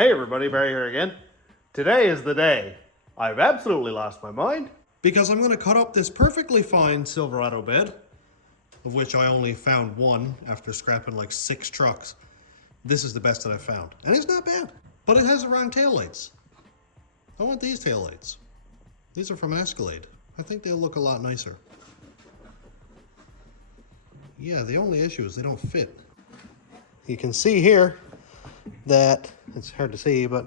Hey everybody, Barry here again. Today is the day I've absolutely lost my mind. Because I'm going to cut up this perfectly fine Silverado bed, of which I only found one after scrapping like 6 trucks. This is the best that I've found. And it's not bad, but it has the wrong taillights. I want these taillights. These are from Escalade. I think they'll look a lot nicer. Yeah, the only issue is they don't fit. You can see here that, it's hard to see, but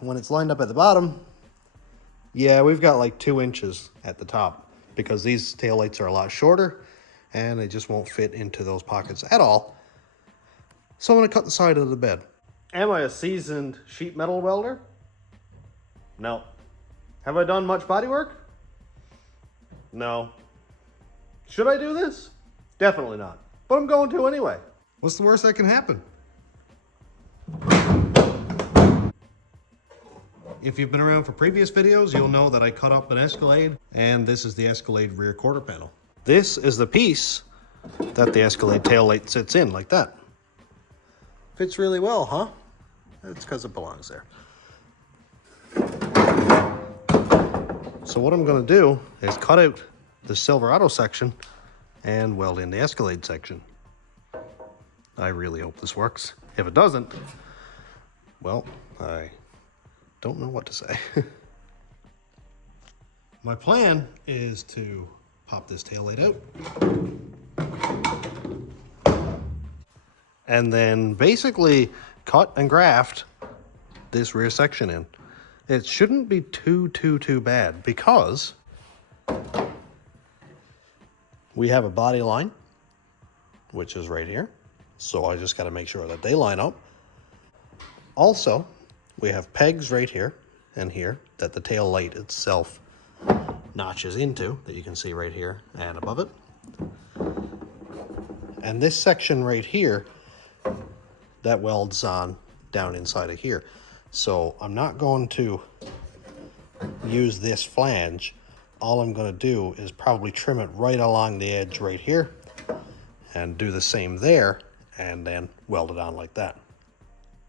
when it's lined up at the bottom, yeah, we've got like 2 inches at the top because these taillights are a lot shorter and they just won't fit into those pockets at all. So I'm going to cut the side of the bed. Am I a seasoned sheet metal welder? No. Have I done much body work? No. Should I do this? Definitely not. But I'm going to anyway. What's the worst that can happen? If you've been around for previous videos, you'll know that I cut up an Escalade, and this is the Escalade rear quarter panel. This is the piece that the Escalade taillight sits in, like that. Fits really well, huh? It's because it belongs there. So what I'm going to do is cut out the Silverado section and weld in the Escalade section. I really hope this works. If it doesn't, well, I don't know what to say. My plan is to pop this taillight out and then basically cut and graft this rear section in. It shouldn't be too bad because we have a body line, which is right here. So I just got to make sure that they line up. Also, we have pegs right here and here that the tail light itself notches into, that you can see right here and above it. And this section right here, that welds on down inside of here. So I'm not going to use this flange. All I'm going to do is probably trim it right along the edge right here and do the same there and then weld it on like that.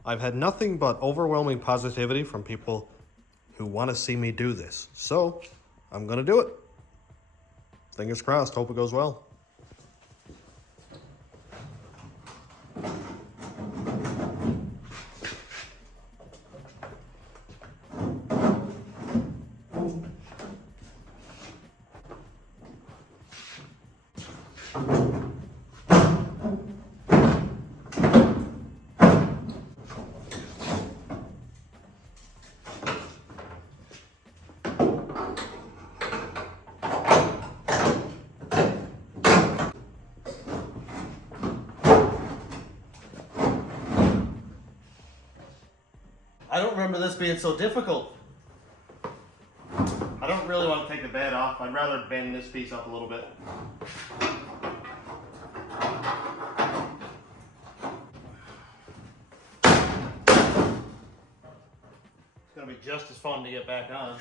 I've had nothing but overwhelming positivity from people who want to see me do this. So I'm going to do it. Fingers crossed, hope it goes well. I don't remember this being so difficult. I don't really want to take the bed off. I'd rather bend this piece up a little bit. It's going to be just as fun to get back on.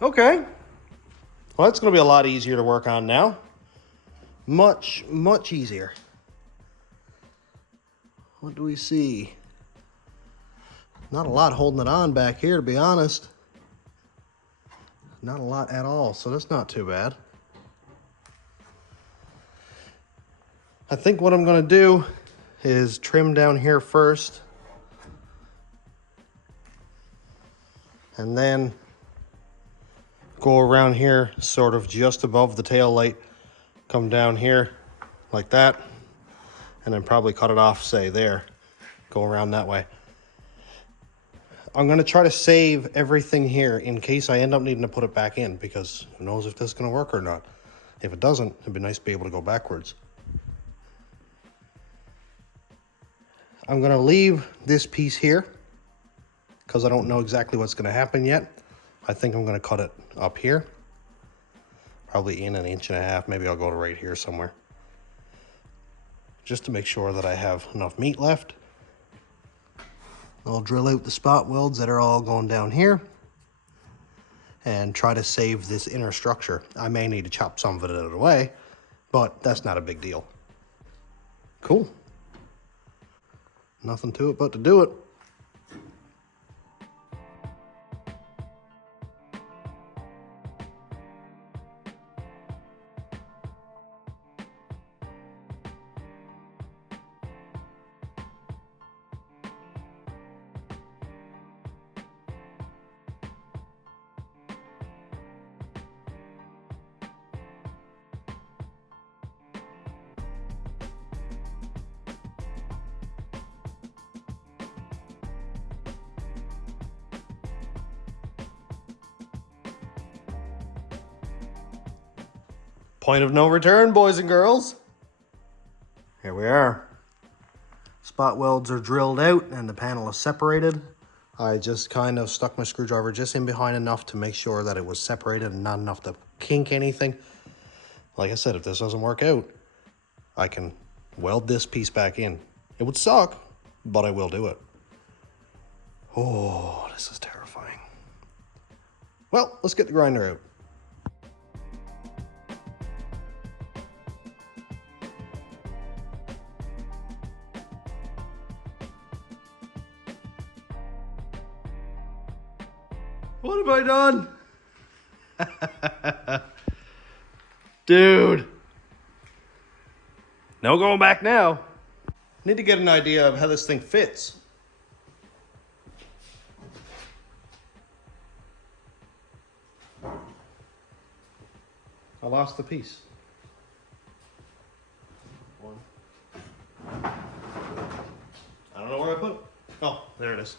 Okay, well, it's going to be a lot easier to work on now. Much easier. What do we see? Not a lot holding it on back here, to be honest. Not a lot at all, so that's not too bad. I think what I'm going to do is trim down here first. And then go around here, sort of just above the tail light, come down here like that, and then probably cut it off, say there, go around that way. I'm going to try to save everything here in case I end up needing to put it back in, because who knows if this is going to work or not. If it doesn't, it'd be nice to be able to go backwards. I'm going to leave this piece here because I don't know exactly what's going to happen yet. I think I'm going to cut it up here, probably in 1.5 inches. Maybe I'll go to right here somewhere, just to make sure that I have enough meat left. I'll drill out the spot welds that are all going down here, and try to save this inner structure. I may need to chop some of it out of the way, but that's not a big deal. Cool. Nothing to it but to do it. Point of no return, boys and girls. Here we are. Spot welds are drilled out and the panel is separated. I just kind of stuck my screwdriver just in behind enough to make sure that it was separated and not enough to kink anything. Like I said, if this doesn't work out, I can weld this piece back in. It would suck, but I will do it. Oh, this is terrifying. Well, let's get the grinder out. What have I done? Dude. No going back now. Need to get an idea of how this thing fits. I lost the piece. One. I don't know where I put it. Oh, there it is.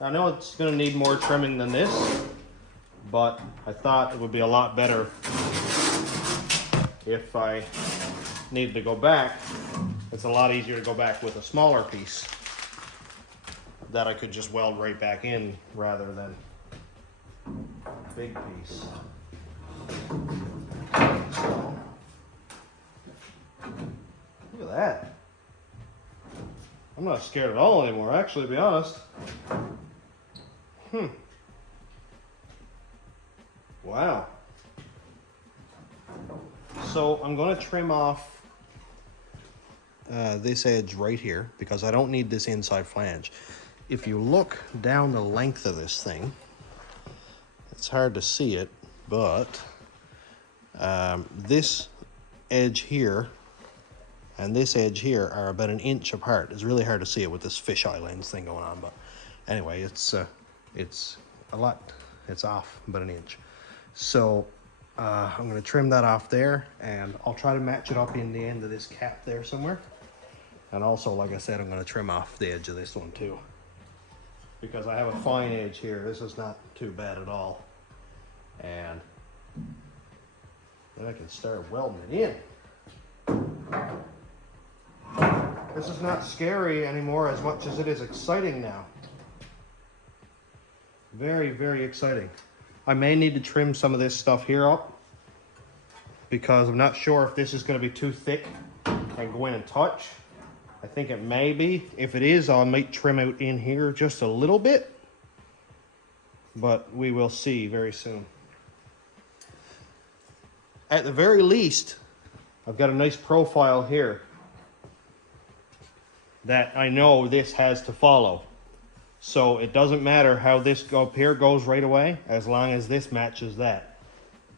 I know it's going to need more trimming than this, but I thought it would be a lot better if I needed to go back. It's a lot easier to go back with a smaller piece that I could just weld right back in rather than a big piece. Look at that. I'm not scared at all anymore, actually, to be honest. Wow. So I'm going to trim off this edge right here because I don't need this inside flange. If you look down the length of this thing, it's hard to see it, but this edge here and this edge here are about an inch apart. It's really hard to see it with this fisheye lens thing going on, but anyway, it's a lot. It's off about an inch. So I'm going to trim that off there, and I'll try to match it up in the end of this cap there somewhere. And also, like I said, I'm going to trim off the edge of this one too, because I have a fine edge here. This is not too bad at all. And then I can start welding it in. This is not scary anymore as much as it is exciting now. Very, very exciting. I may need to trim some of this stuff here up because I'm not sure if this is going to be too thick and go in and touch. I think it may be. If it is, I might trim out in here just a little bit, but we will see very soon. At the very least, I've got a nice profile here that I know this has to follow. So it doesn't matter how this up here goes right away, as long as this matches that.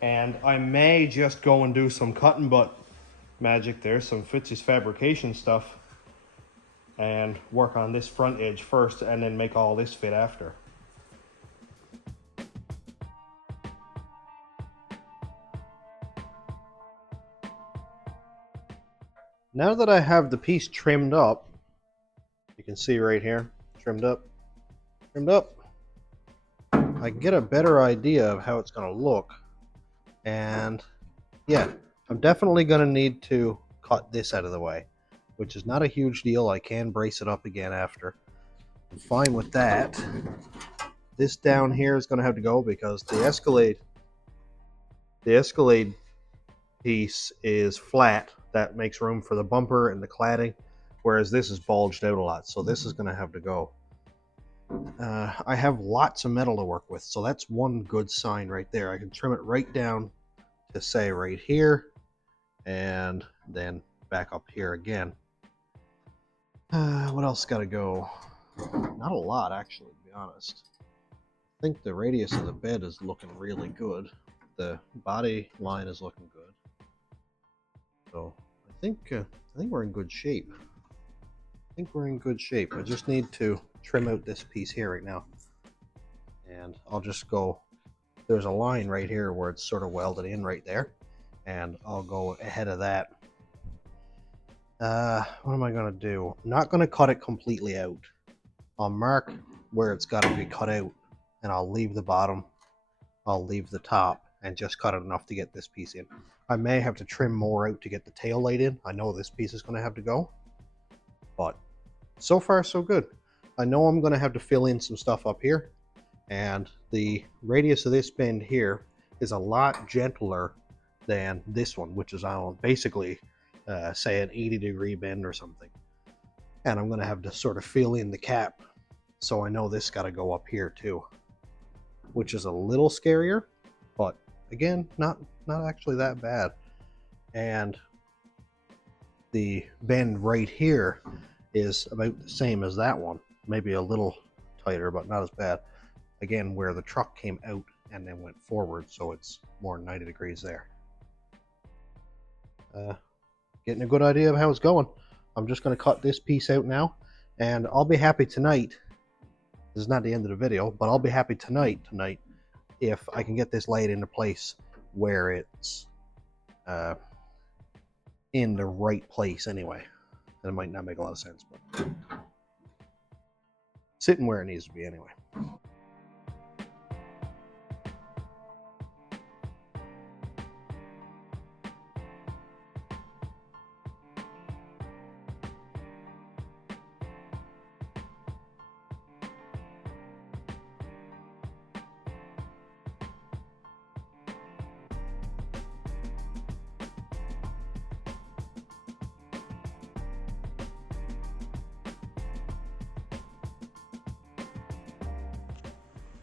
And I may just go and do some cut and butt magic there, some Fitzy's fabrication stuff, and work on this front edge first and then make all this fit after. Now that I have the piece trimmed up, you can see right here, trimmed up, I can get a better idea of how it's going to look. And yeah, I'm definitely going to need to cut this out of the way, which is not a huge deal. I can brace it up again after. I'm fine with that. This down here is going to have to go because the Escalade piece is flat. That makes room for the bumper and the cladding, whereas this is bulged out a lot. So this is going to have to go. I have lots of metal to work with, so that's one good sign right there. I can trim it right down to say right here, and then back up here again. What else got to go? Not a lot, actually, to be honest. I think the radius of the bed is looking really good. The body line is looking good. So I think we're in good shape. I just need to trim out this piece here right now, and I'll just go. There's a line right here where it's sort of welded in right there, and I'll go ahead of that. What am I gonna do? I'm not gonna cut it completely out. I'll mark where it's got to be cut out, and I'll leave the bottom, I'll leave the top, and just cut it enough to get this piece in. I may have to trim more out to get the tail light in. I know this piece is going to have to go, but so far so good. I know I'm going to have to fill in some stuff up here, and the radius of this bend here is a lot gentler than this one, which is on basically say an 80-degree bend or something. And I'm going to have to sort of fill in the cap, so I know this got to go up here too, which is a little scarier, but again, not actually that bad. And the bend right here is about the same as that one, maybe a little tighter, but not as bad. Again, where the truck came out and then went forward, so it's more 90 degrees there. Getting a good idea of how it's going. I'm just going to cut this piece out now, and I'll be happy tonight. This is not the end of the video, but I'll be happy tonight if I can get this laid into place where it's in the right place anyway. That might not make a lot of sense, but sitting where it needs to be anyway.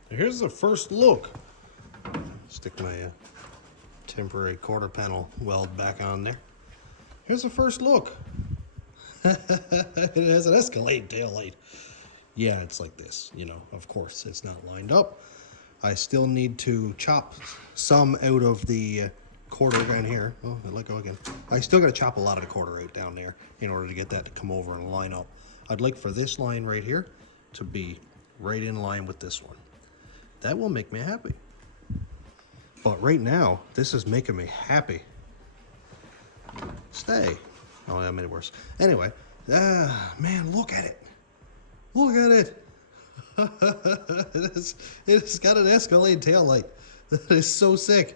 Here's the first look. Stick my temporary quarter panel weld back on there. Here's the first look. It has an Escalade taillight. Yeah, it's like this, you know, of course, it's not lined up. I still need to chop some out of the quarter down here. Oh, I let go again. I still got to chop a lot of the quarter out down there in order to get that to come over and line up. I'd like for this line right here to be right in line with this one. That will make me happy. But right now, this is making me happy. Stay. Oh, that made it worse. Anyway, man, look at it. Look at it. It's got an Escalade taillight. That is so sick.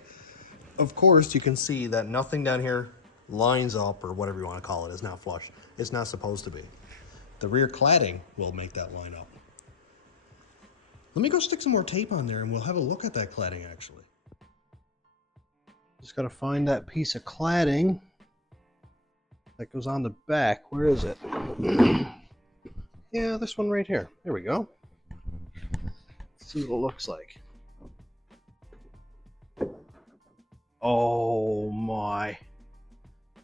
Of course, you can see that nothing down here lines up, or whatever you want to call it, is not flush. It's not supposed to be. The rear cladding will make that line up. Let me go stick some more tape on there and we'll have a look at that cladding actually. Just got to find that piece of cladding that goes on the back. Where is it? Yeah, this one right here. There we go. Let's see what it looks like. Oh my.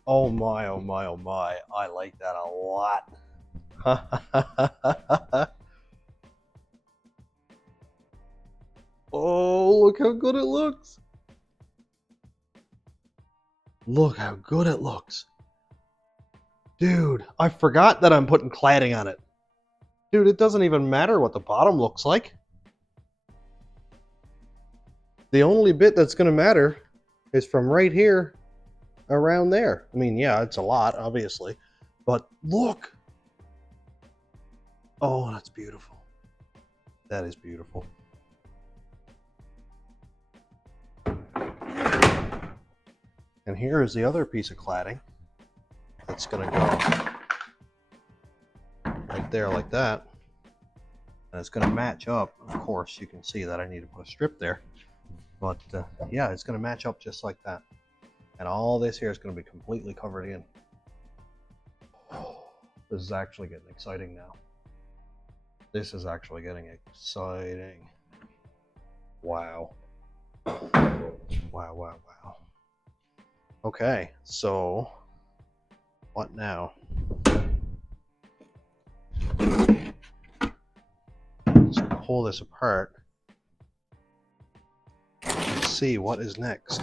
Oh my, oh my, oh my. I like that a lot. Oh, look how good it looks. Look how good it looks. Dude, I forgot that I'm putting cladding on it. Dude, it doesn't even matter what the bottom looks like. The only bit that's going to matter is from right here around there. I mean, yeah, it's a lot, obviously. But look. Oh, that's beautiful. That is beautiful. And here is the other piece of cladding that's going to go right there like that. And it's going to match up. Of course, you can see that I need to put a strip there. But yeah, it's going to match up just like that. And all this here is going to be completely covered in. This is actually getting exciting now. This is actually getting exciting. Wow. Wow. Okay, so what now? Let's pull this apart and see what is next.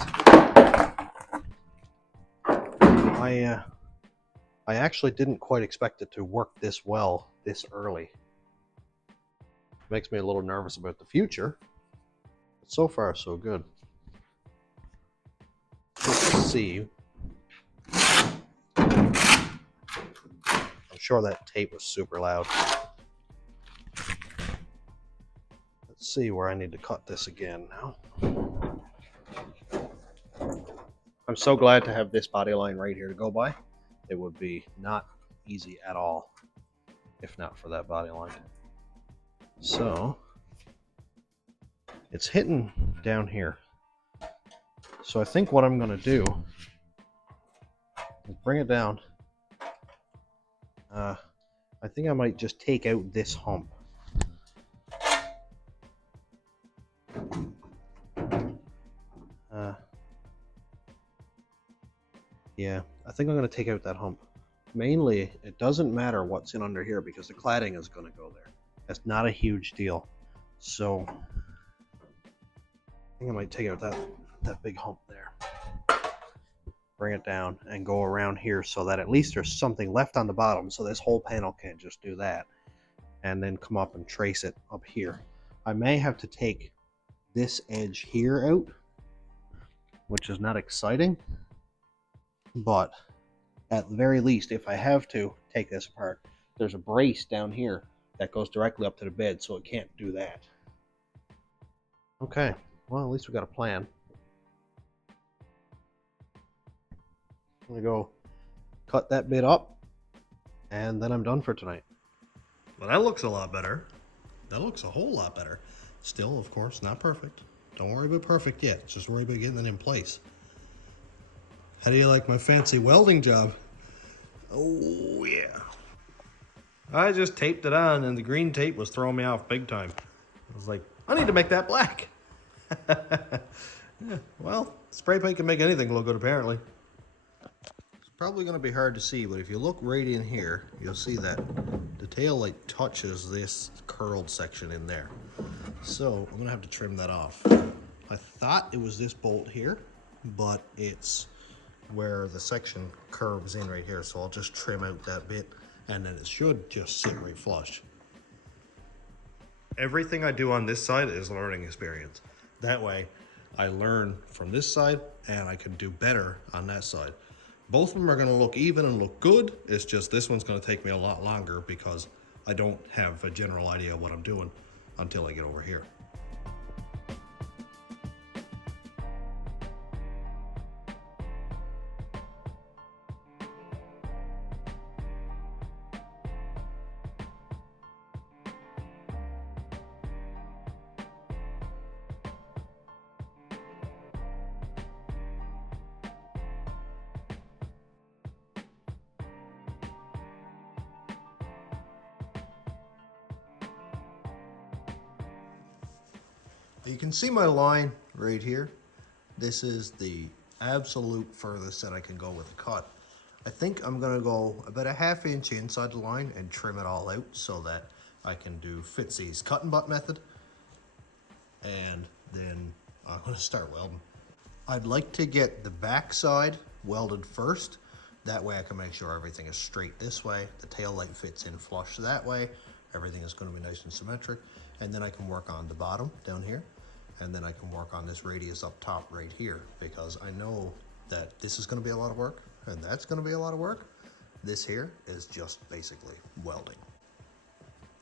I actually didn't quite expect it to work this well this early. Makes me a little nervous about the future. But so far, so good. Let's see. I'm sure that tape was super loud. Let's see where I need to cut this again now. I'm so glad to have this body line right here to go by. It would be not easy at all if not for that body line. So it's hitting down here. So I think what I'm going to do is bring it down. I think I might just take out this hump. Yeah, I think I'm going to take out that hump. Mainly, it doesn't matter what's in under here because the cladding is going to go there. That's not a huge deal. So I think I might take out that big hump there. Bring it down and go around here so that at least there's something left on the bottom so this whole panel can't just do that. And then come up and trace it up here. I may have to take this edge here out, which is not exciting. But at the very least, if I have to take this apart, there's a brace down here that goes directly up to the bed, so it can't do that. Okay, well, at least we got a plan. I'm gonna go cut that bit up, and then I'm done for tonight. Well, that looks a lot better. That looks a whole lot better. Still, of course, not perfect. Don't worry about perfect yet. Just worry about getting it in place. How do you like my fancy welding job? Oh, yeah. I just taped it on, and the green tape was throwing me off big time. I was like, I need to make that black. Yeah, well, spray paint can make anything look good, apparently. It's probably going to be hard to see, but if you look right in here, you'll see that the tail light touches this curled section in there. So I'm going to have to trim that off. I thought it was this bolt here, but it's where the section curves in right here, so I'll just trim out that bit and then it should just sit right flush. Everything I do on this side is a learning experience. That way I learn from this side and I can do better on that side. Both of them are going to look even and look good. It's just this one's going to take me a lot longer because I don't have a general idea of what I'm doing until I get over here. You can see my line right here. This is the absolute furthest that I can go with the cut. I think I'm gonna go about a ½ inch inside the line and trim it all out so that I can do Fitzy's cut and butt method. And then I'm gonna start welding. I'd like to get the back side welded first. That way I can make sure everything is straight this way. The tail light fits in flush that way. Everything is gonna be nice and symmetric. And then I can work on the bottom down here. And then I can work on this radius up top right here because I know that this is going to be a lot of work and that's going to be a lot of work. This here is just basically welding.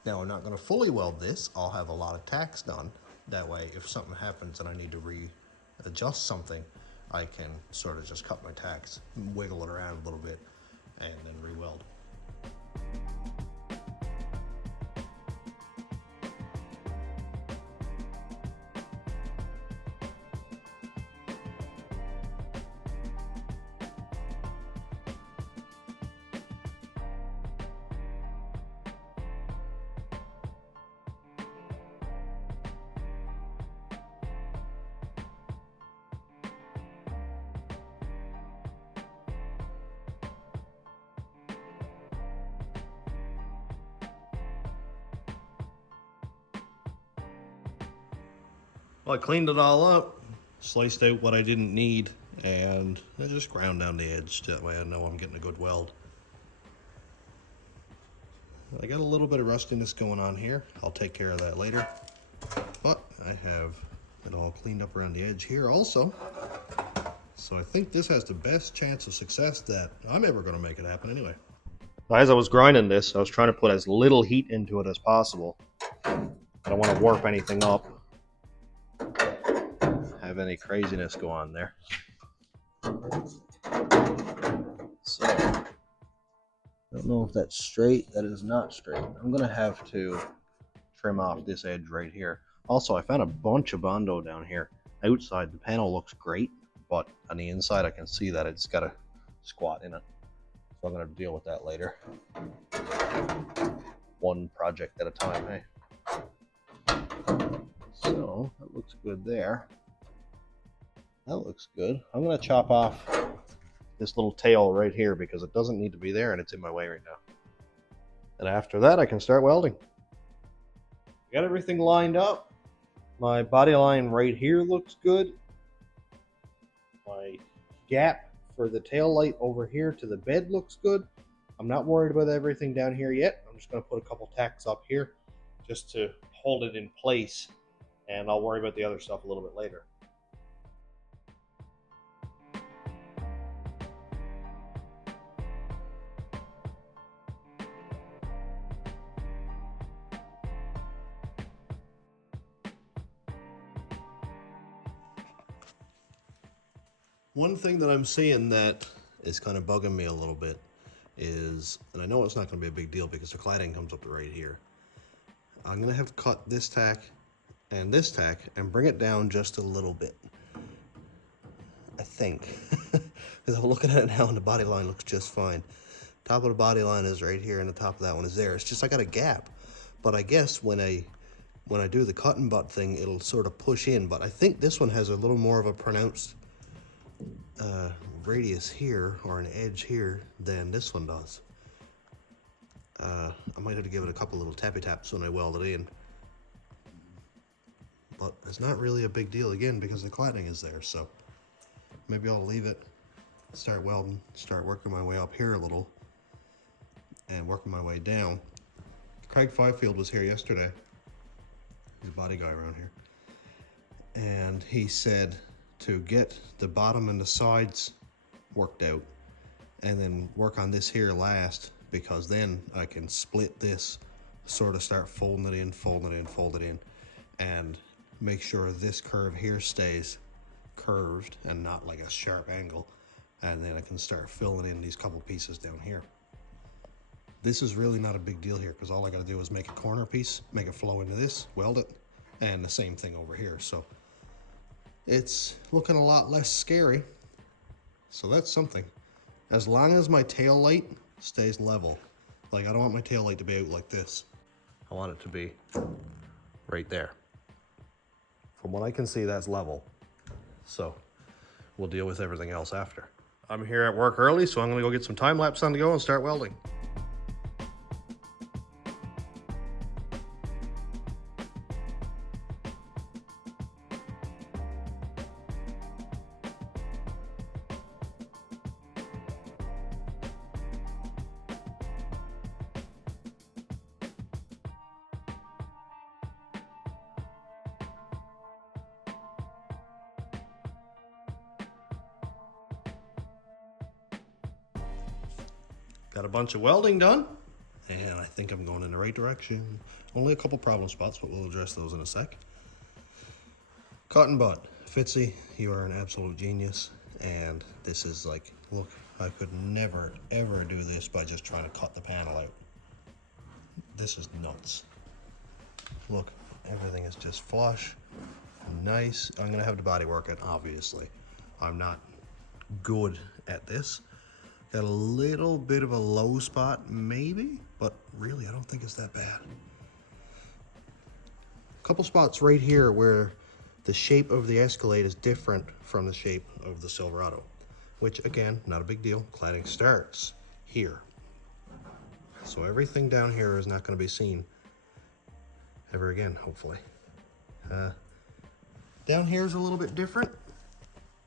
Now I'm not going to fully weld this. I'll have a lot of tacks done. That way if something happens and I need to readjust something, I can sort of just cut my tacks, wiggle it around a little bit, and then re-weld. Well, I cleaned it all up, sliced out what I didn't need, and I just ground down the edge. That way I know I'm getting a good weld. I got a little bit of rustiness going on here. I'll take care of that later. But I have it all cleaned up around the edge here also. So I think this has the best chance of success that I'm ever going to make it happen anyway. As I was grinding this, I was trying to put as little heat into it as possible. I don't want to warp anything up, have any craziness go on there. So, I don't know if that's straight. That is not straight. I'm going to have to trim off this edge right here. Also, I found a bunch of Bondo down here. Outside, the panel looks great, but on the inside, I can see that it's got a squat in it. So I'm going to deal with that later. One project at a time, hey? So, that looks good there. That looks good. I'm going to chop off this little tail right here because it doesn't need to be there and it's in my way right now. And after that, I can start welding. Got everything lined up. My body line right here looks good. My gap for the tail light over here to the bed looks good. I'm not worried about everything down here yet. I'm just going to put a couple tacks up here just to hold it in place, and I'll worry about the other stuff a little bit later. One thing that I'm seeing that is kind of bugging me a little bit is, and I know it's not going to be a big deal because the cladding comes up to right here. I'm going to have to cut this tack and bring it down just a little bit. I think. Because I'm looking at it now and the body line looks just fine. Top of the body line is right here and the top of that one is there. It's just I got a gap. But I guess when I do the cut and butt thing, it'll sort of push in. But I think this one has a little more of a pronounced radius here or an edge here than this one does. I might have to give it a couple little tappy taps when I weld it in, but it's not really a big deal again because the cladding is there. So maybe I'll leave it, start welding, start working my way up here a little and working my way down. Craig Fifield was here yesterday. He's a body guy around here, and he said to get the bottom and the sides worked out and then work on this here last, because then I can split this, sort of start folding it in, fold it in, and make sure this curve here stays curved and not like a sharp angle, and then I can start filling in these couple pieces down here. This is really not a big deal here because all I got to do is make a corner piece, make it flow into this, weld it, and the same thing over here. So it's looking a lot less scary. So that's something. As long as my tail light stays level. Like, I don't want my tail light to be out like this. I want it to be right there. From what I can see, that's level. So we'll deal with everything else after. I'm here at work early, so I'm gonna go get some time lapse on the go and start welding. Got a bunch of welding done, and I think I'm going in the right direction. Only a couple problem spots, but we'll address those in a sec. Cut and butt. Fitzy, you are an absolute genius, and this is like, look, I could never, ever do this by just trying to cut the panel out. This is nuts. Look, everything is just flush, nice. I'm gonna have the body work it, obviously. I'm not good at this. Got a little bit of a low spot, maybe, but really, I don't think it's that bad. A couple spots right here where the shape of the Escalade is different from the shape of the Silverado, which again, not a big deal. Cladding starts here. So everything down here is not going to be seen ever again, hopefully. Down here is a little bit different.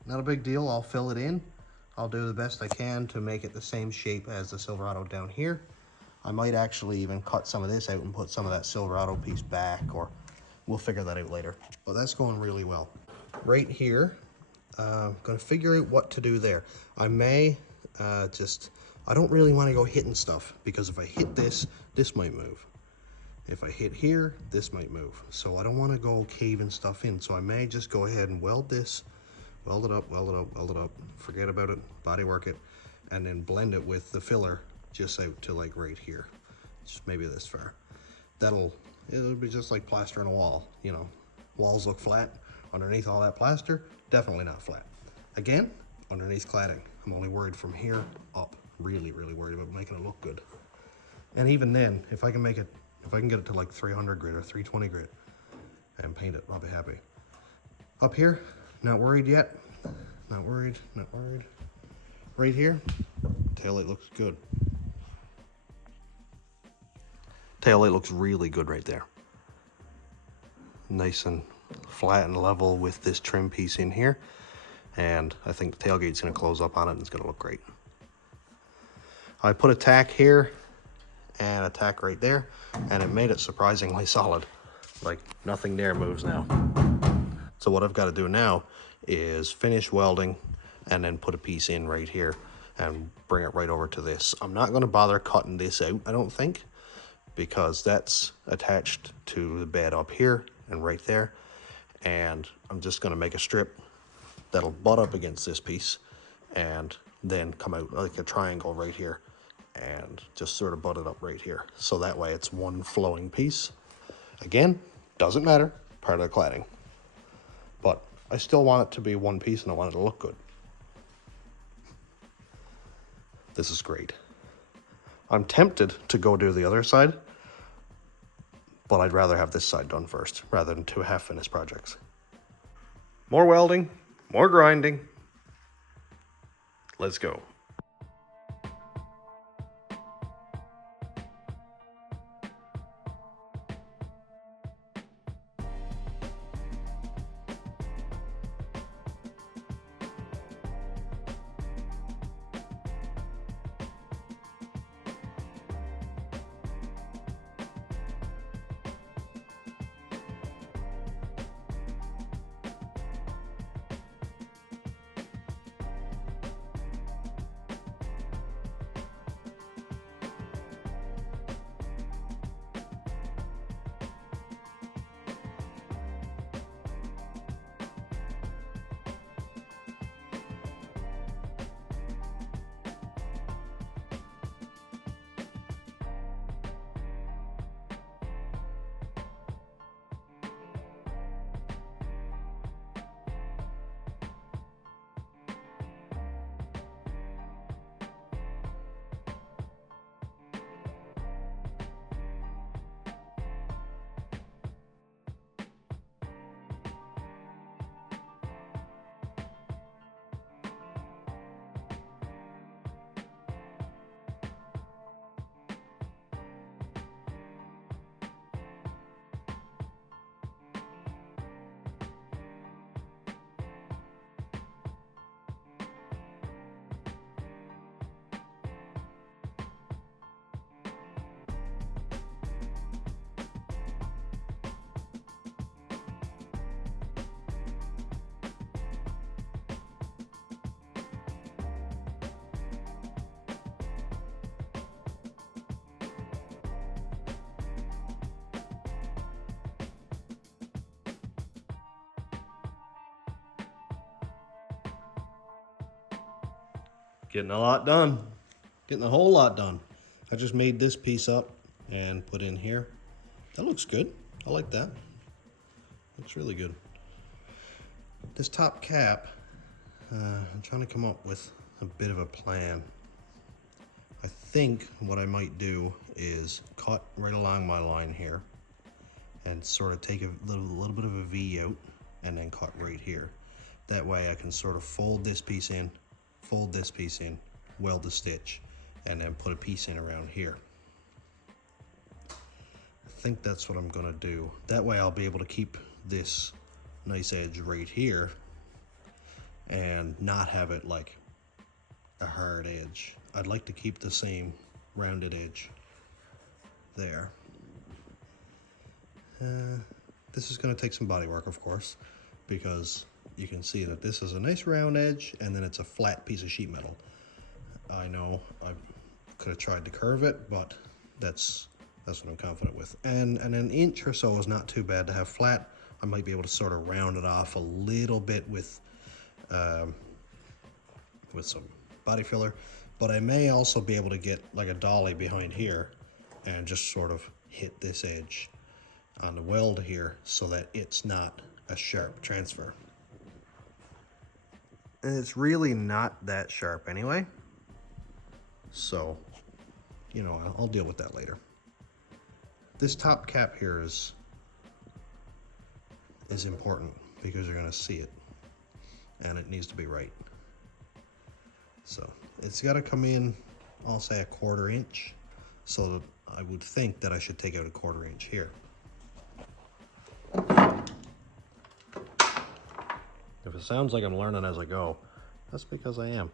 Not a big deal, I'll fill it in. I'll do the best I can to make it the same shape as the Silverado down here. I might actually even cut some of this out and put some of that Silverado piece back, or we'll figure that out later. But that's going really well. Right here, I'm gonna figure out what to do there. I may I don't really wanna go hitting stuff, because if I hit this, this might move. If I hit here, this might move. So I don't wanna go caving stuff in. So I may just go ahead and weld this, weld it up, weld it up, weld it up, forget about it, bodywork it, and then blend it with the filler just out to like right here. Just maybe this far. It'll be just like plastering a wall, you know. Walls look flat. Underneath all that plaster, definitely not flat. Again, underneath cladding. I'm only worried from here up. Really, really worried about making it look good. And even then, if I can get it to like 300 grit or 320 grit and paint it, I'll be happy. Up here, not worried yet. Not worried, not worried. Right here, taillight looks good. Taillight looks really good right there. Nice and flat and level with this trim piece in here. And I think the tailgate's gonna close up on it and it's gonna look great. I put a tack here and a tack right there, and it made it surprisingly solid. Like nothing there moves now. So what I've got to do now is finish welding and then put a piece in right here and bring it right over to this. I'm not going to bother cutting this out, I don't think, because that's attached to the bed up here and right there. And I'm just going to make a strip that'll butt up against this piece and then come out like a triangle right here and just sort of butt it up right here. So that way it's one flowing piece. Again, doesn't matter, part of the cladding. But I still want it to be one piece and I want it to look good. This is great. I'm tempted to go do the other side, but I'd rather have this side done first rather than two half-finished projects. More welding, more grinding. Let's go. Getting a lot done. Getting a whole lot done. I just made this piece up and put in here. That looks good. I like that. Looks really good. This top cap, I'm trying to come up with a bit of a plan. I think what I might do is cut right along my line here and sort of take a little bit of a V out and then cut right here. That way I can sort of fold this piece in, fold this piece in, weld the stitch, and then put a piece in around here. I think that's what I'm gonna do. That way I'll be able to keep this nice edge right here and not have it like a hard edge. I'd like to keep the same rounded edge there. This is going to take some body work, of course, because you can see that this is a nice round edge and then it's a flat piece of sheet metal. I know I could have tried to curve it, but that's what I'm confident with. And an inch or so is not too bad to have flat. I might be able to sort of round it off a little bit with some body filler, but I may also be able to get like a dolly behind here and just sort of hit this edge on the weld here so that it's not a sharp transfer. And it's really not that sharp anyway, so you know, I'll deal with that later. This top cap here is important because you're going to see it and it needs to be right. So it's got to come in, I'll say a 1/4 inch, so that I would think that I should take out a 1/4 inch here. If it sounds like I'm learning as I go, that's because I am.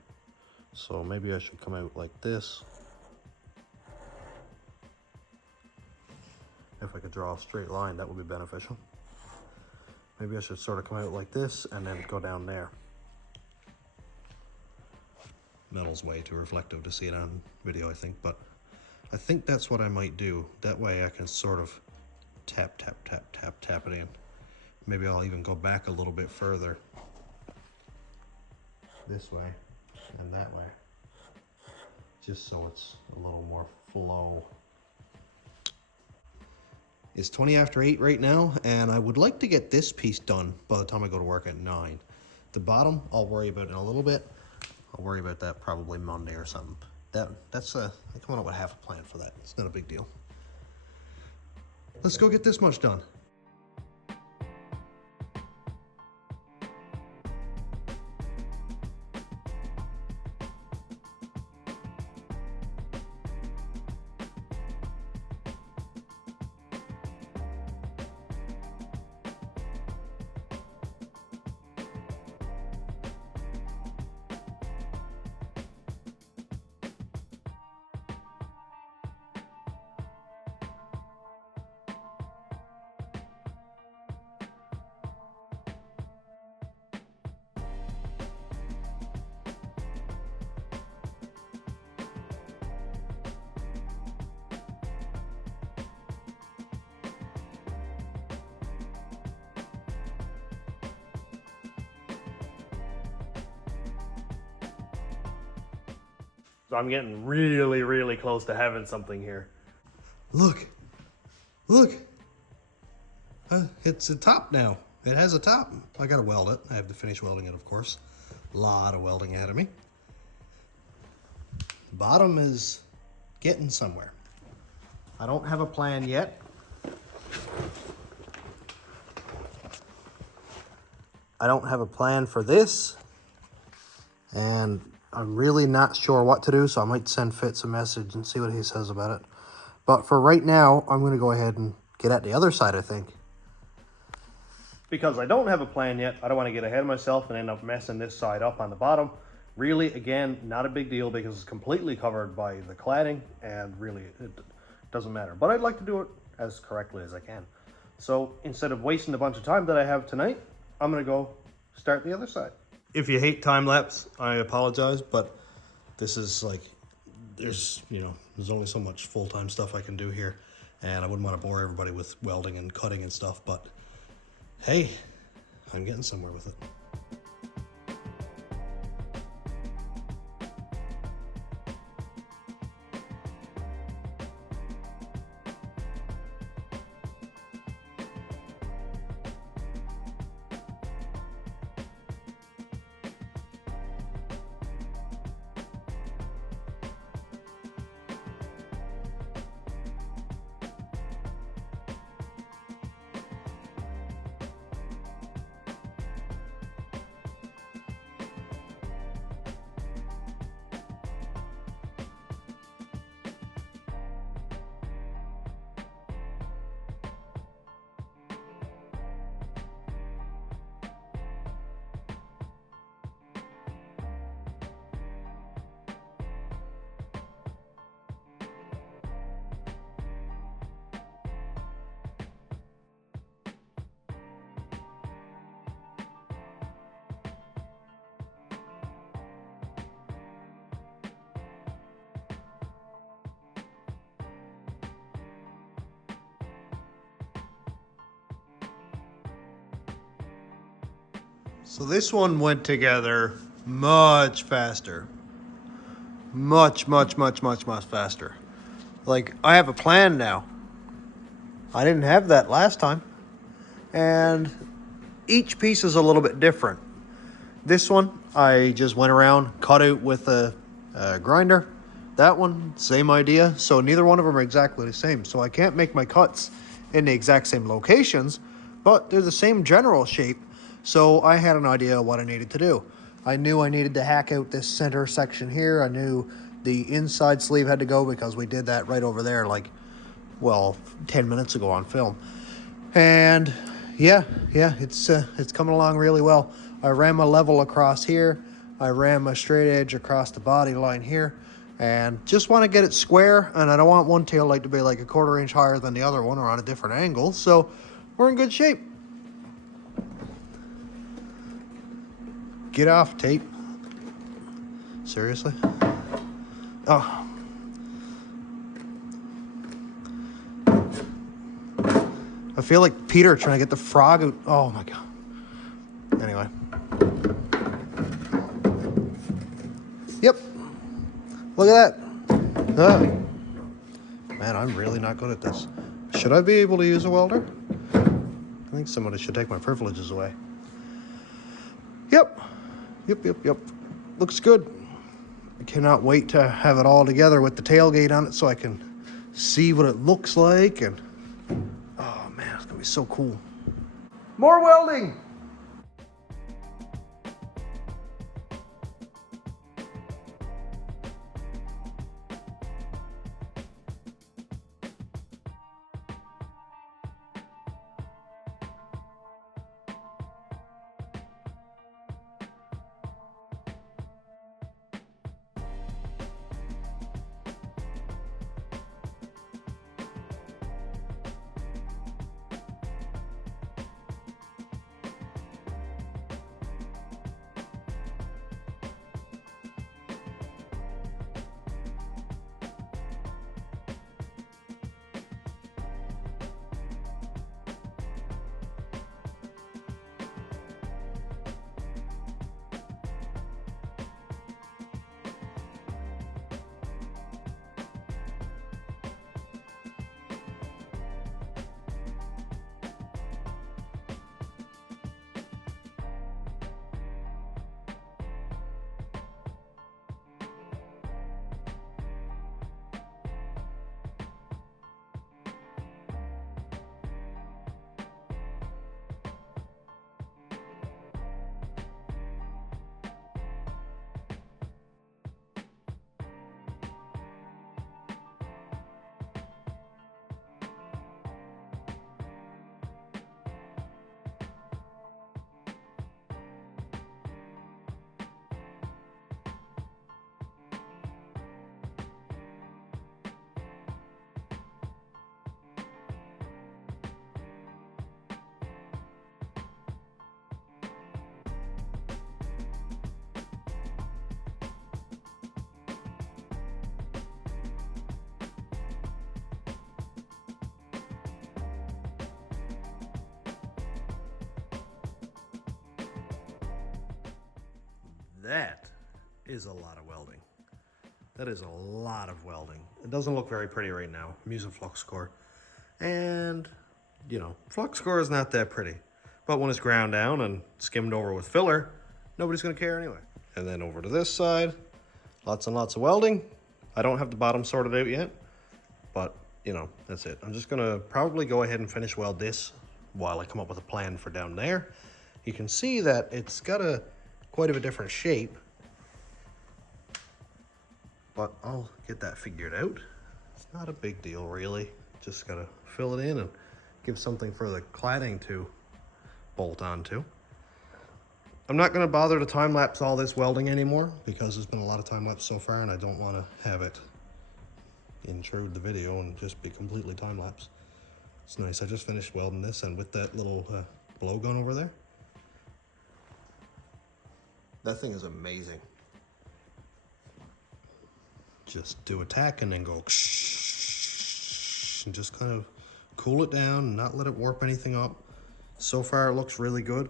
So maybe I should come out like this. If I could draw a straight line, that would be beneficial. Maybe I should sort of come out like this and then go down there. Metal's way too reflective to see it on video, I think, but I think that's what I might do. That way I can sort of tap, tap, tap, tap, tap it in. Maybe I'll even go back a little bit further. This way and that way. Just so it's a little more flow. It's 20 after 8 right now, and I would like to get this piece done by the time I go to work at 9. The bottom, I'll worry about in a little bit. I'll worry about that probably Monday or something. That's I'm coming up with half a plan for that. It's not a big deal. Let's go get this much done. So I'm getting really, really close to having something here. Look, look, it's a top now. It has a top. I gotta weld it. I have to finish welding it, of course. A lot of welding ahead of me. Bottom is getting somewhere. I don't have a plan yet. I don't have a plan for this, and I'm really not sure what to do, so I might send Fitz a message and see what he says about it. But for right now, I'm going to go ahead and get at the other side, I think. Because I don't have a plan yet, I don't want to get ahead of myself and end up messing this side up on the bottom. Really, again, not a big deal because it's completely covered by the cladding, and really, it doesn't matter. But I'd like to do it as correctly as I can. So instead of wasting a bunch of time that I have tonight, I'm going to go start the other side. If you hate time lapse, I apologize, but this is like, there's only so much full-time stuff I can do here, and I wouldn't want to bore everybody with welding and cutting and stuff, but hey, I'm getting somewhere with it. So this one went together much faster. Much faster. Like, I have a plan now. I didn't have that last time. And each piece is a little bit different. This one, I just went around, cut out with a grinder. That one, same idea. So neither one of them are exactly the same. So I can't make my cuts in the exact same locations, but they're the same general shape. So I had an idea of what I needed to do. I knew I needed to hack out this center section here. I knew the inside sleeve had to go because we did that right over there, like, well, 10 minutes ago on film. And yeah, it's coming along really well. I ran my level across here. I ran my straight edge across the body line here, and just want to get it square. And I don't want one tail light to be like a 1/4 inch higher than the other one or on a different angle. So we're in good shape. Get off, tape. Seriously? Oh. I feel like Peter trying to get the frog out. Oh my God. Anyway. Yep. Look at that. Man, I'm really not good at this. Should I be able to use a welder? I think somebody should take my privileges away. Yep. Looks good. I cannot wait to have it all together with the tailgate on it so I can see what it looks like. And oh man, it's gonna be so cool. More welding. That is a lot of welding. That is a lot of welding. It doesn't look very pretty right now. I'm using flux core. And, you know, flux core is not that pretty. But when it's ground down and skimmed over with filler, nobody's gonna care anyway. And then over to this side, lots and lots of welding. I don't have the bottom sorted out yet, but you know, that's it. I'm just gonna probably go ahead and finish weld this while I come up with a plan for down there. You can see that it's got quite of a different shape, but I'll get that figured out. It's not a big deal really. Just gotta fill it in and give something for the cladding to bolt onto. I'm not gonna bother to time lapse all this welding anymore because there's been a lot of time lapse so far and I don't wanna have it intrude the video and just be completely time lapse. It's nice, I just finished welding this, and with that little blowgun over there, that thing is amazing. Just do a tack and then go and just kind of cool it down and not let it warp anything up. So far it looks really good.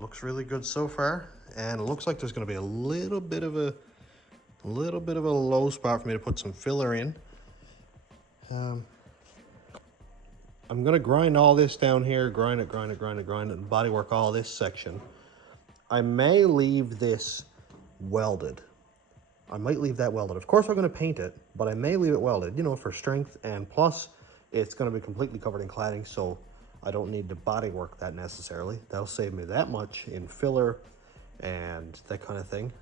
Looks really good so far, and it looks like there's going to be a little bit of a low spot for me to put some filler in. I'm going to grind all this down here, grind it, and bodywork all this section. I may leave this welded. I might leave that welded. Of course, we're going to paint it, but I may leave it welded, you know, for strength, and plus it's going to be completely covered in cladding, so I don't need to body work that necessarily. That'll save me that much in filler and that kind of thing.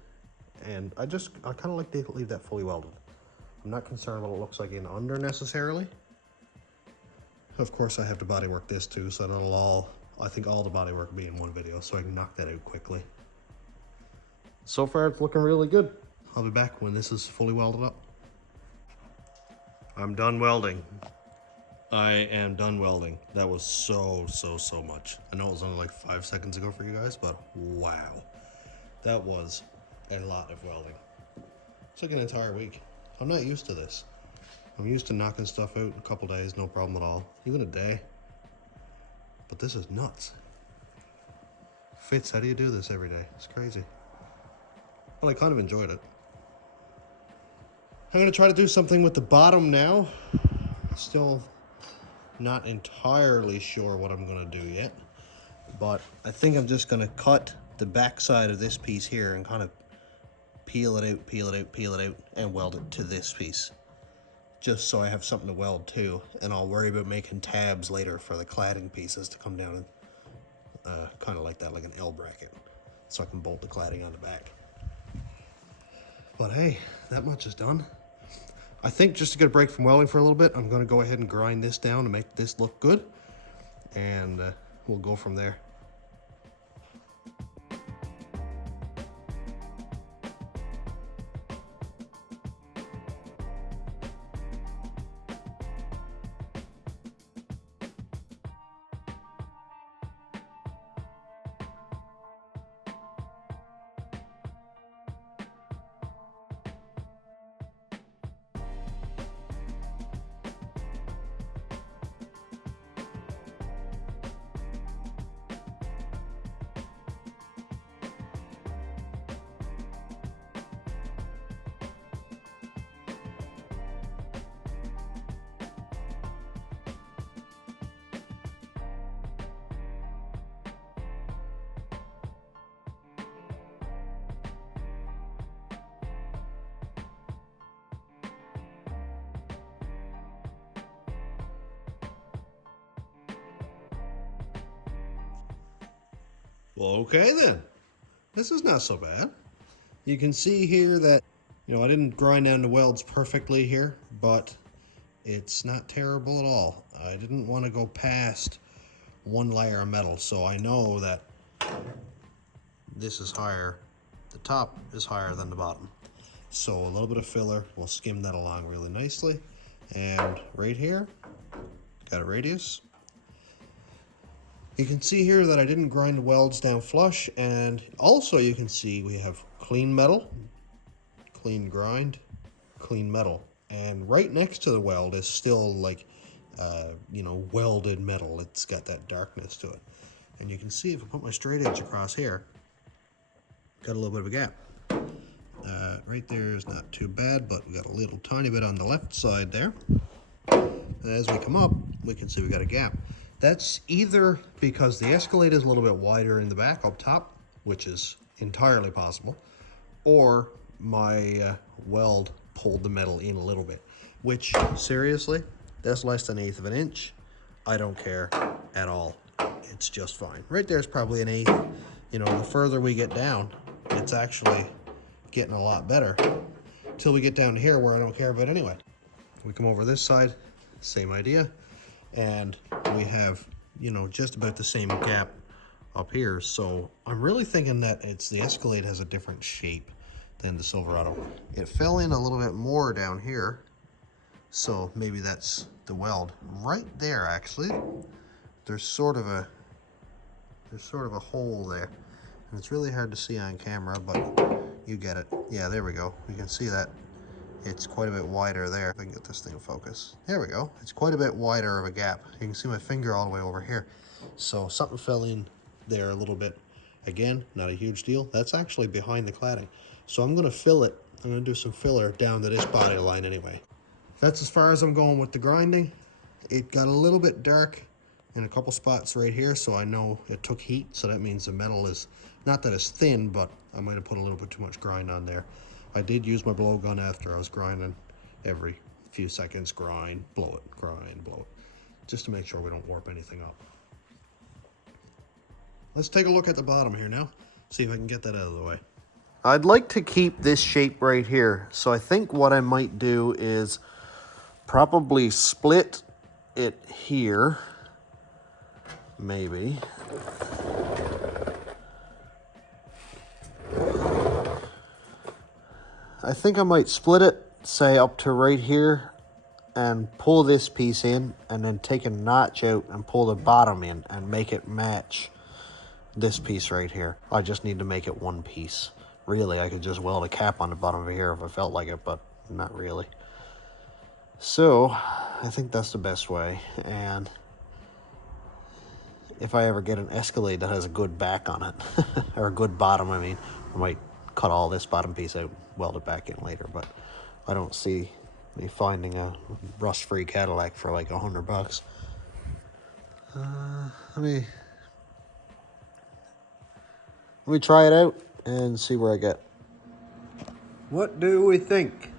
And I kind of like to leave that fully welded. I'm not concerned what it looks like in under necessarily. Of course, I have to body work this too, so I think all the body work will be in one video, so I can knock that out quickly. So far, it's looking really good. I'll be back when this is fully welded up. I'm done welding. I am done welding. That was so much. I know it was only like 5 seconds ago for you guys, but wow. That was a lot of welding. It took an entire week. I'm not used to this. I'm used to knocking stuff out in a couple days, no problem at all. Even a day. But this is nuts. Fitz, how do you do this every day? It's crazy. But I kind of enjoyed it. I'm going to try to do something with the bottom now. Still not entirely sure what I'm going to do yet, but I think I'm just going to cut the back side of this piece here and kind of peel it out, and weld it to this piece, just so I have something to weld to, and I'll worry about making tabs later for the cladding pieces to come down and kind of like that, like an L bracket, so I can bolt the cladding on the back. But hey, that much is done. I think just to get a break from welding for a little bit, I'm going to go ahead and grind this down to make this look good, and we'll go from there. Well, okay then. This is not so bad. You can see here that, you know, I didn't grind down the welds perfectly here, but it's not terrible at all. I didn't want to go past one layer of metal, so I know that this is higher, the top is higher than the bottom. So a little bit of filler will skim that along really nicely. And right here, got a radius. You can see here that I didn't grind the welds down flush, and also you can see we have clean metal, clean grind, clean metal. And right next to the weld is still like, you know, welded metal. It's got that darkness to it. And you can see if I put my straight edge across here, got a little bit of a gap. Right there is not too bad, but we got a little tiny bit on the left side there. And as we come up, we can see we got a gap. That's either because the Escalade is a little bit wider in the back up top, which is entirely possible, or my weld pulled the metal in a little bit, which seriously, that's less than 1/8 of an inch. I don't care at all. It's just fine. Right there is probably 1/8. You know, the further we get down, it's actually getting a lot better till we get down here where I don't care about anyway. We come over this side, same idea. And we have, you know, just about the same gap up here. So I'm really thinking that the Escalade has a different shape than the Silverado. It fell in a little bit more down here, so maybe that's the weld. Right there, actually, there's sort of a hole there, and it's really hard to see on camera, but you get it. Yeah, there we go. You can see that. It's quite a bit wider there. If I can get this thing in focus. There we go. It's quite a bit wider of a gap. You can see my finger all the way over here. So something fell in there a little bit, Again, not a huge deal. That's actually behind the cladding. So I'm gonna fill it. I'm gonna do some filler down to this body line anyway. That's as far as I'm going with the grinding. It got a little bit dark in a couple spots right here, so I know it took heat, so that means the metal is, not that it's thin, but I might have put a little bit too much grind on there. I did use my blow gun after I was grinding. Every few seconds, grind, blow it, just to make sure we don't warp anything up. Let's take a look at the bottom here now, see if I can get that out of the way. I'd like to keep this shape right here, so I think what I might do is probably split it here, maybe. I think I might split it, say up to right here, and pull this piece in, and then take a notch out and pull the bottom in and make it match this piece right here. I just need to make it one piece. Really, I could just weld a cap on the bottom of here if I felt like it, but not really. So, I think that's the best way, and if I ever get an Escalade that has a good back on it, or a good bottom, I mean, I might cut all this bottom piece out, weld it back in later, but I don't see me finding a rust-free Cadillac for like $100. Let me try it out and see where I get. What do we think?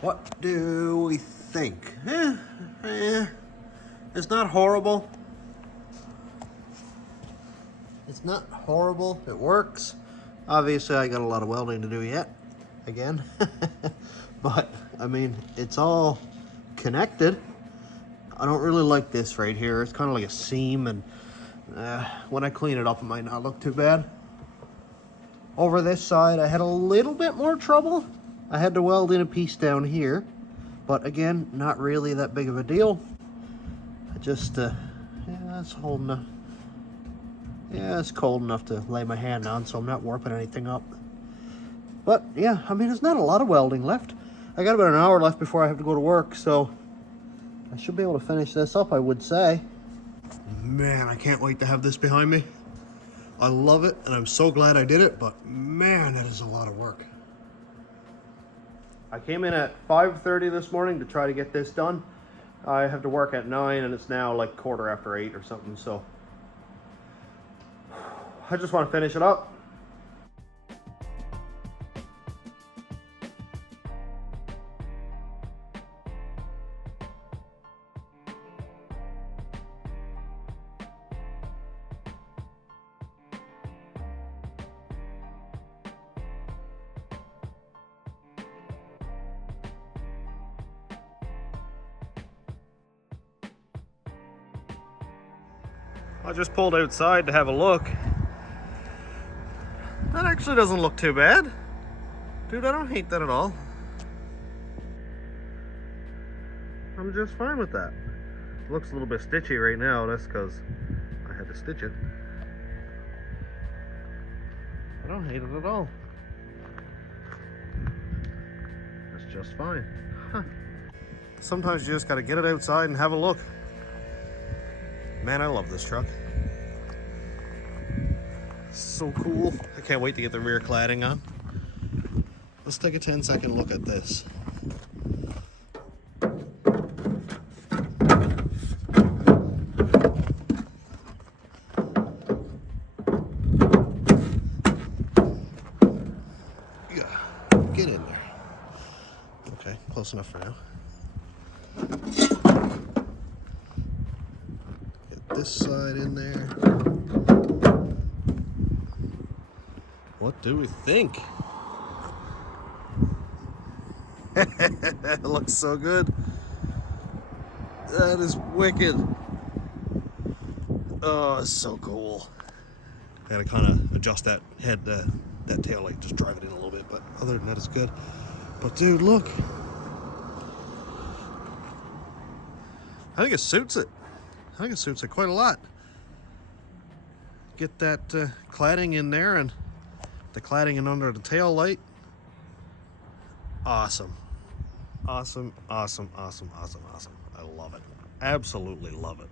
What do we think? It's not horrible. It's not horrible. It works. Obviously, I got a lot of welding to do yet. Again. But, I mean, it's all connected. I don't really like this right here. It's kind of like a seam, and when I clean it up, it might not look too bad. Over this side, I had a little bit more trouble. I had to weld in a piece down here, but again, not really that big of a deal. I just, yeah, it's holding a, yeah, it's cold enough to lay my hand on, so I'm not warping anything up. But yeah, I mean, there's not a lot of welding left. I got about an hour left before I have to go to work, so I should be able to finish this up, I would say. Man, I can't wait to have this behind me. I love it, and I'm so glad I did it, but man, that is a lot of work. I came in at 5:30 this morning to try to get this done. I have to work at 9, and it's now like 8:15 or something, so I just want to finish it up. I just pulled outside to have a look. That actually doesn't look too bad. Dude, I don't hate that at all. I'm just fine with that. It looks a little bit stitchy right now. That's because I had to stitch it. I don't hate it at all. That's just fine. Huh. Sometimes you just gotta get it outside and have a look. Man, I love this truck. So cool. I can't wait to get the rear cladding on. Let's take a 10-second look at this. Yeah, get in there. Okay, close enough for now. This side in there. What do we think? It looks so good. That is wicked. Oh, it's so cool. I gotta kind of adjust that head, that tail light, just drive it in a little bit, but other than that, it's good. But dude, look. I think it suits it. I think it suits it quite a lot. Get that cladding in there and the cladding in under the tail light. Awesome. Awesome, awesome, awesome, awesome, awesome. I love it. Absolutely love it.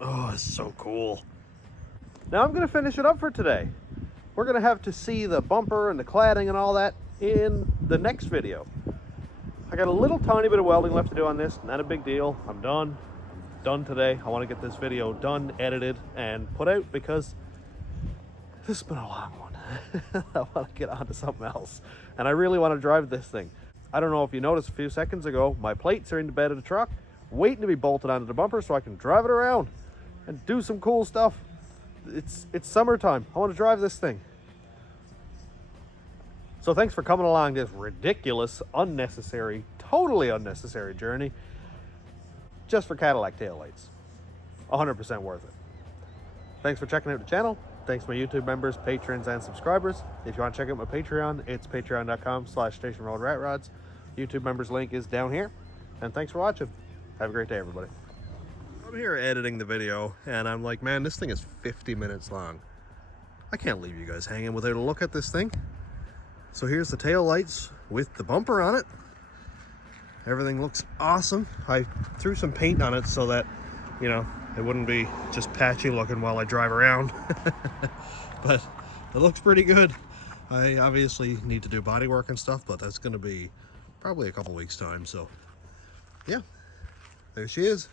Oh, it's so cool. Now I'm going to finish it up for today. We're going to have to see the bumper and the cladding and all that in the next video. I got a little tiny bit of welding left to do on this, not a big deal. I'm done. Done today. I want to get this video done, edited, and put out because this has been a long one. I want to get on to something else. And I really want to drive this thing. I don't know if you noticed a few seconds ago, my plates are in the bed of the truck, waiting to be bolted onto the bumper so I can drive it around and do some cool stuff. It's summertime. I want to drive this thing. So thanks for coming along this ridiculous, unnecessary, totally unnecessary journey just for Cadillac taillights. 100% worth it. Thanks for checking out the channel. Thanks to my YouTube members, patrons, and subscribers. If you want to check out my Patreon, it's patreon.com/stationroadratrods. YouTube members link is down here. And thanks for watching. Have a great day, everybody. I'm here editing the video, and I'm like, man, this thing is 50 minutes long. I can't leave you guys hanging without a look at this thing. So here's the tail lights with the bumper on it. Everything looks awesome. I threw some paint on it so that, you know, it wouldn't be just patchy looking while I drive around. But it looks pretty good. I obviously need to do body work and stuff, but that's going to be probably a couple weeks time. So yeah, there she is.